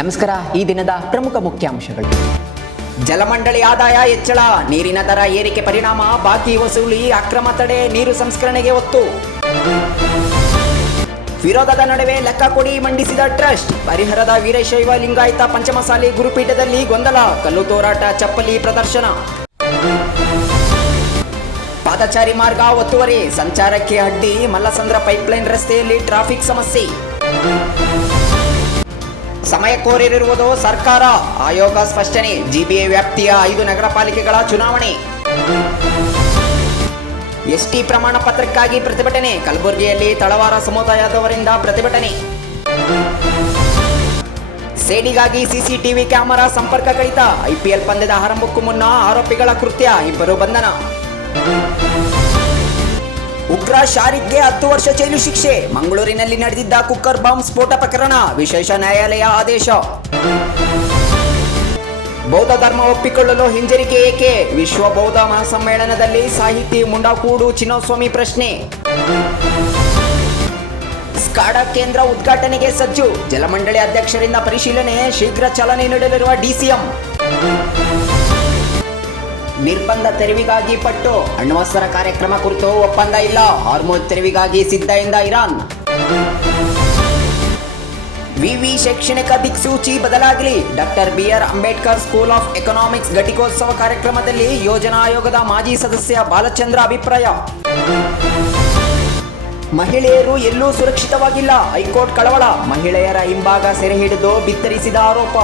ನಮಸ್ಕಾರ. ಈ ದಿನದ ಪ್ರಮುಖ ಮುಖ್ಯಾಂಶಗಳು. ಜಲಮಂಡಳಿ ಆದಾಯ ಹೆಚ್ಚಳ, ನೀರಿನ ದರ ಏರಿಕೆ ಪರಿಣಾಮ ಬಾಕಿ ವಸೂಲಿ, ಅಕ್ರಮ ತಡೆ, ನೀರು ಸಂಸ್ಕರಣೆಗೆ ಒತ್ತು. ವಿರೋಧದ ನಡುವೆ ಲೆಕ್ಕ ಕೊಡಿ ಮಂಡಿಸಿದ ಟ್ರಸ್ಟ್, ಹರಿಹರದ ವೀರಶೈವ ಲಿಂಗಾಯತ ಪಂಚಮಸಾಲಿ ಗುರುಪೀಠದಲ್ಲಿ ಗೊಂದಲ, ಕಲ್ಲು ತೂರಾಟ, ಚಪ್ಪಲಿ ಪ್ರದರ್ಶನ. ಪಾದಚಾರಿ ಮಾರ್ಗ ಒತ್ತುವರಿ, ಸಂಚಾರಕ್ಕೆ ಅಡ್ಡಿ, ಮಲ್ಲಸಂದ್ರ ಪೈಪ್ಲೈನ್ ರಸ್ತೆಯಲ್ಲಿ ಟ್ರಾಫಿಕ್ ಸಮಸ್ಯೆ. ಸಮಯ ಕೋರಿರುವುದು ಸರ್ಕಾರ, ಆಯೋಗ ಸ್ಪಷ್ಟನೆ, ಜಿಬಿಎ ವ್ಯಾಪ್ತಿಯ 5 ನಗರ ಪಾಲಿಕೆಗಳ ಚುನಾವಣೆ. ಎಸ್ಟಿ ಪ್ರಮಾಣ ಪತ್ರಕ್ಕಾಗಿ ಪ್ರತಿಭಟನೆ, ಕಲಬುರಗಿಯಲ್ಲಿ ತಳವಾರ ಸಮುದಾಯದವರಿಂದ ಪ್ರತಿಭಟನೆ. ಸೇಡಿಗಾಗಿ ಸಿಸಿಟಿವಿ ಕ್ಯಾಮೆರಾ ಸಂಪರ್ಕ ಕಡಿತ, ಐಪಿಎಲ್ ಪಂದ್ಯದ ಆರಂಭಕ್ಕೂ ಮುನ್ನ ಆರೋಪಿಗಳ ಕೃತ್ಯ, 2 ಬಂಧನ. ಉಗ್ರ ಶಾರಿಕ್ಗೆ 10 ವರ್ಷ ಜೈಲು ಶಿಕ್ಷೆ, ಮಂಗಳೂರಿನಲ್ಲಿ ನಡೆದಿದ್ದ ಕುಕ್ಕರ್ ಬಾಂಬ್ ಸ್ಫೋಟ ಪ್ರಕರಣ, ವಿಶೇಷ ನ್ಯಾಯಾಲಯ ಆದೇಶ. ಬೌದ್ಧ ಧರ್ಮ ಒಪ್ಪಿಕೊಳ್ಳಲು ಹಿಂಜರಿಕೆ ಏಕೆ, ವಿಶ್ವ ಬೌದ್ಧ ಮಹಾಸಮ್ಮೇಳನದಲ್ಲಿ ಸಾಹಿತಿ ಮುಂಡಾಕೂಡು ಚಿನ್ನಸ್ವಾಮಿ ಪ್ರಶ್ನೆ. ಸ್ಕಾಡಾ ಕೇಂದ್ರ ಉದ್ಘಾಟನೆಗೆ ಸಜ್ಜು, ಜಲಮಂಡಳಿ ಅಧ್ಯಕ್ಷರಿಂದ ಪರಿಶೀಲನೆ, ಶೀಘ್ರ ಚಾಲನೆ ನೀಡಲಿರುವ ಡಿಸಿಎಂ. ನಿರ್ಬಂಧ ತೆರವಿಗಾಗಿ ಪಟ್ಟು, ಅಣ್ವಸ್ತ್ರ ಕಾರ್ಯಕ್ರಮ ಕುರಿತು ಒಪ್ಪಂದ ಇಲ್ಲ, ಹಾರ್ಮುಜ್ ತೆರವಿಗಾಗಿ ಸಿದ್ಧ ಎಂದ ಇರಾನ್. ವಿವಿ ಶೈಕ್ಷಣಿಕ ದಿಕ್ಸೂಚಿ ಬದಲಾಗಲಿ, doctor B R Ambedkar school of economics ಘಟಿಕೋತ್ಸವ ಕಾರ್ಯಕ್ರಮದಲ್ಲಿ ಯೋಜನಾ ಆಯೋಗದ ಮಾಜಿ ಸದಸ್ಯ ಬಾಲಚಂದ್ರ ಅಭಿಪ್ರಾಯ. ಮಹಿಳೆಯರು ಎಲ್ಲೂ ಸುರಕ್ಷಿತವಾಗಿಲ್ಲ, ಹೈಕೋರ್ಟ್ ಕಳವಳ, ಮಹಿಳೆಯರ ಹಿಂಭಾಗ ಸೆರೆ ಹಿಡಿದು ಬಿತ್ತರಿಸಿದ ಆರೋಪ.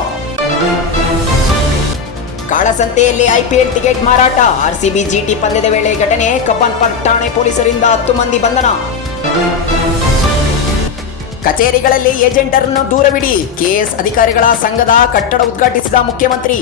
ಕಾಳಸಂತೆಯಲ್ಲಿ ಐಪಿಎಲ್ ಟಿಕೆಟ್ ಮಾರಾಟ, ಆರ್ಸಿಬಿ ಜಿಟಿ ಪಂದ್ಯದ ವೇಳೆ ಘಟನೆ, ಕಬ್ಬನ್ ಪಾರ್ಕ್ ಠಾಣೆ ಪೊಲೀಸರಿಂದ 10 ಮಂದಿ ಬಂಧನ. ಕಚೇರಿಗಳಲ್ಲಿ ಏಜೆಂಟರನ್ನು ದೂರವಿಡಿ, ಕೆಎಸ್ ಅಧಿಕಾರಿಗಳ ಸಂಘದ ಕಟ್ಟಡ ಉದ್ಘಾಟಿಸಿದ ಮುಖ್ಯಮಂತ್ರಿ.